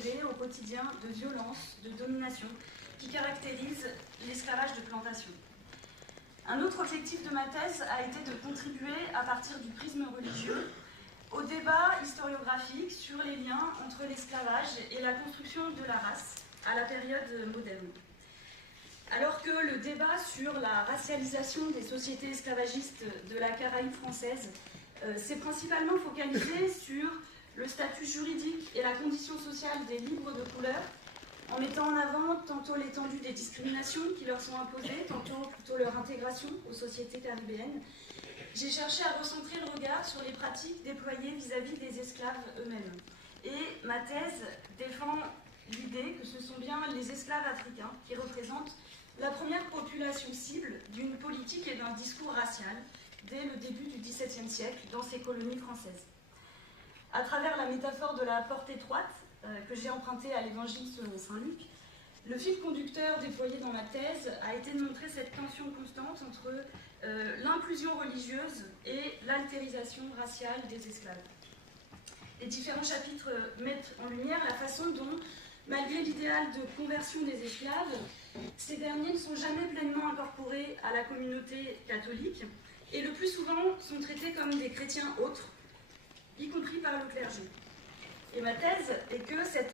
degré au quotidien de violence, de domination qui caractérise l'esclavage de plantation. Un autre objectif de ma thèse a été de contribuer, à partir du prisme religieux, au débat historiographique sur les liens entre l'esclavage et la construction de la race à la période moderne. Alors que le débat sur la racialisation des sociétés esclavagistes de la Caraïbe française s'est principalement focalisé sur le statut juridique et la condition sociale des libres de couleur, en mettant en avant tantôt l'étendue des discriminations qui leur sont imposées, tantôt plutôt leur intégration aux sociétés caribéennes. J'ai cherché à recentrer le regard sur les pratiques déployées vis-à-vis des esclaves eux-mêmes. Et ma thèse défend l'idée que ce sont bien les esclaves africains qui représentent la première population cible d'une politique et d'un discours racial dès le début du XVIIe siècle dans ces colonies françaises. À travers la métaphore de la porte étroite, que j'ai empruntée à l'évangile selon saint Luc, le fil conducteur déployé dans ma thèse a été de montrer cette tension constante entre l'inclusion religieuse et l'altérisation raciale des esclaves. Les différents chapitres mettent en lumière la façon dont, malgré l'idéal de conversion des esclaves, ces derniers ne sont jamais pleinement incorporés à la communauté catholique et le plus souvent sont traités comme des chrétiens autres, y compris par le clergé. Et ma thèse est que cette